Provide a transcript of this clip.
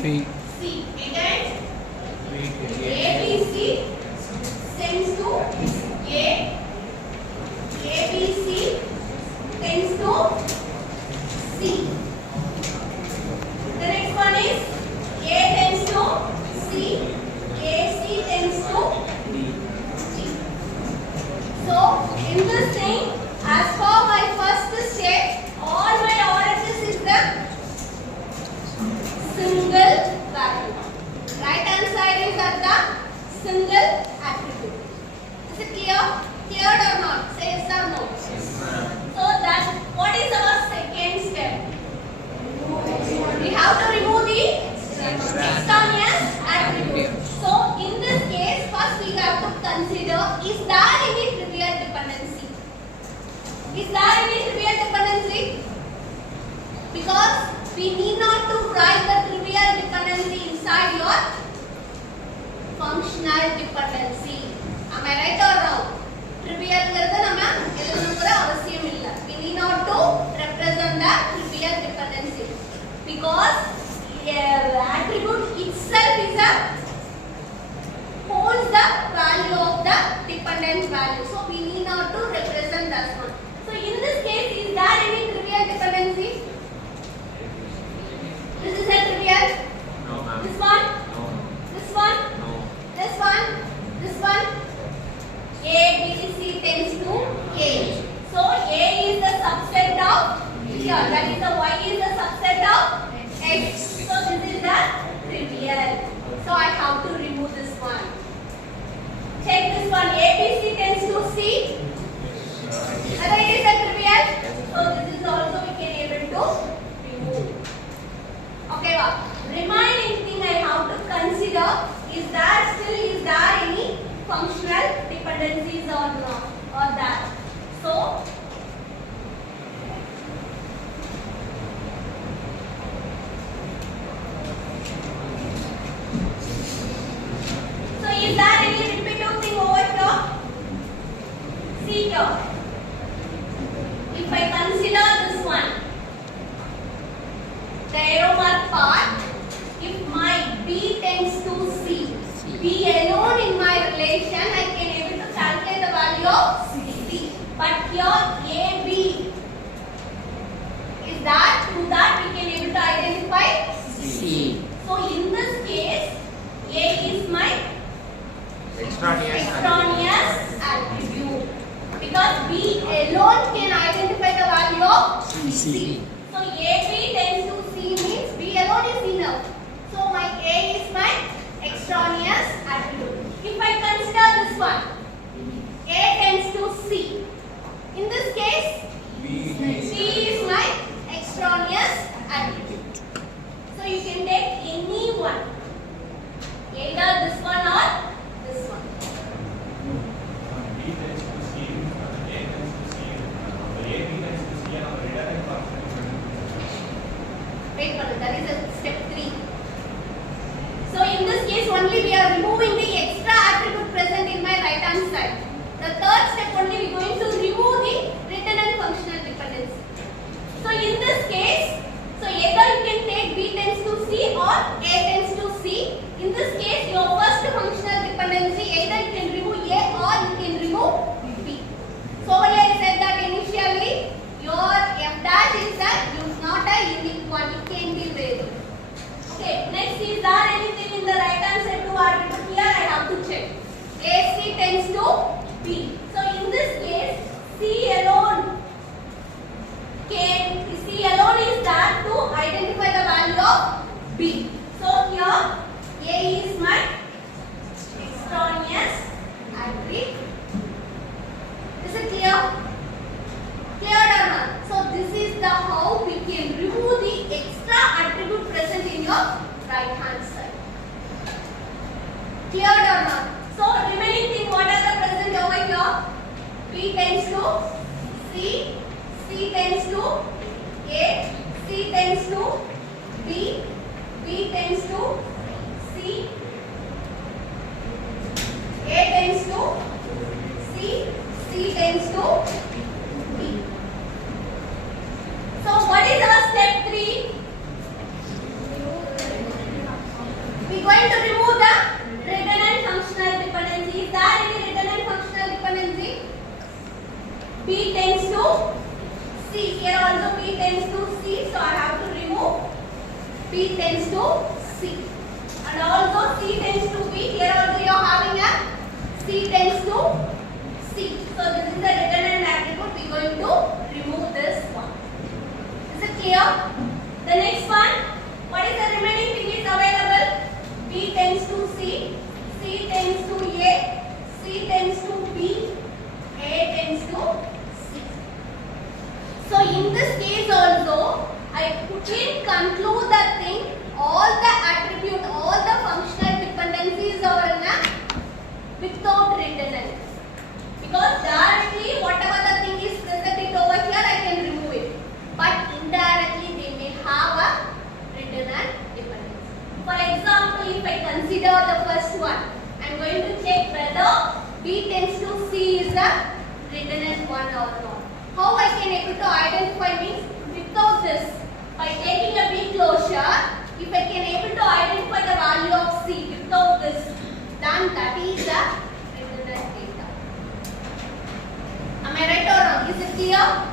C. C. Again, A, B, C tends to A. A, B, C tends to C. The next one is A tends to C. A, C tends to D. So, in this thing, as for my first step, all my RHS is the single value. Right hand side is at the single attribute. Is it clear? Cleared or not? Say yes or no. So that what is our second step? We have to remove the extraneous attribute. So in this case, first we have to consider, is there any trivial dependency? Is there any trivial dependency? Because we need not to write the trivial dependency inside your functional dependency. Am I right or wrong? Trivial we need not to represent the trivial dependency because the attribute itself is holds the value of the dependent value. So we need not to represent that one. So in this case, is there any trivial dependency? This is a trivial. No, ma'am. This one. No. This one. No. This one. This one. A, B, C tends to A. So A is the subset of here. That is the Y is the subset of X. So this is the trivial. So I have to remove this one. Check this one. A, B, C tends to C. Whether it is a trivial. So this is also we can able to remove. Okay, well, remaining thing I have to consider is there any functional dependencies or not or that. So is there any repetitive thing over here? See here. If I consider this one, the arrow mark part, if my B tends to C, B alone in my relation, I can able to calculate the value of C. But here A, B is that, through that we can able to identify C. So in this case, A is my extraneous attribute because B alone can identify the value of C. So A, B tends to C means B alone is enough. So my A is my extraneous attribute. If I consider this one, A tends to C. In this case, C is my extraneous attribute. So you can take any one, either this one or this one. B tends to C, A tends to C, A, B tends to C, and redirect function. Wait for it, that is a step 3. So in this case only we are removing the extra attribute present in my right hand side. The third step only we are going to remove the written and functional dependency. So in this case, so either you can take B tends to C or A tends to C. In this case your first functional dependency, either you can remove A or you can remove B. So earlier I said that initially your F dash is not a unique one, it can be varied. Okay, next is there anything in the right hand side to attribute here? I have to check. AC tends to B. So in this case, C alone is that to identify the value of B. So here A is my extraneous attribute. Is it clear? Clear or not? So this is the how we can remove the extra attribute present in your right hand side. Clear or not? So remaining thing, what are the present over here? B tends to C, C tends to A, C tends to B, B tends to C, A tends to C, C tends to B. So what is our step 3? B tends to C. Here also B tends to C, so I have to remove B tends to C. And also C tends to B. Here also you are having a C tends to C. So this is the redundant attribute. We are going to remove this one. Is it clear? The next one, what is the remaining thing is available? B tends to C, C tends to A, C tends to B, A tends to C. So in this case also, I couldn't conclude the thing, all the attribute, all the functional dependencies are in a without redundant. Because directly whatever the thing is presented over here, I can remove it. But indirectly they may have a redundant dependency. For example, if I consider the first one, I am going to check whether B tends to C is a redundant one or not. How I can able to identify means without this. By taking a B closure, if I can able to identify the value of C without this, then that is a redundant data. Am I right or wrong? Is it clear?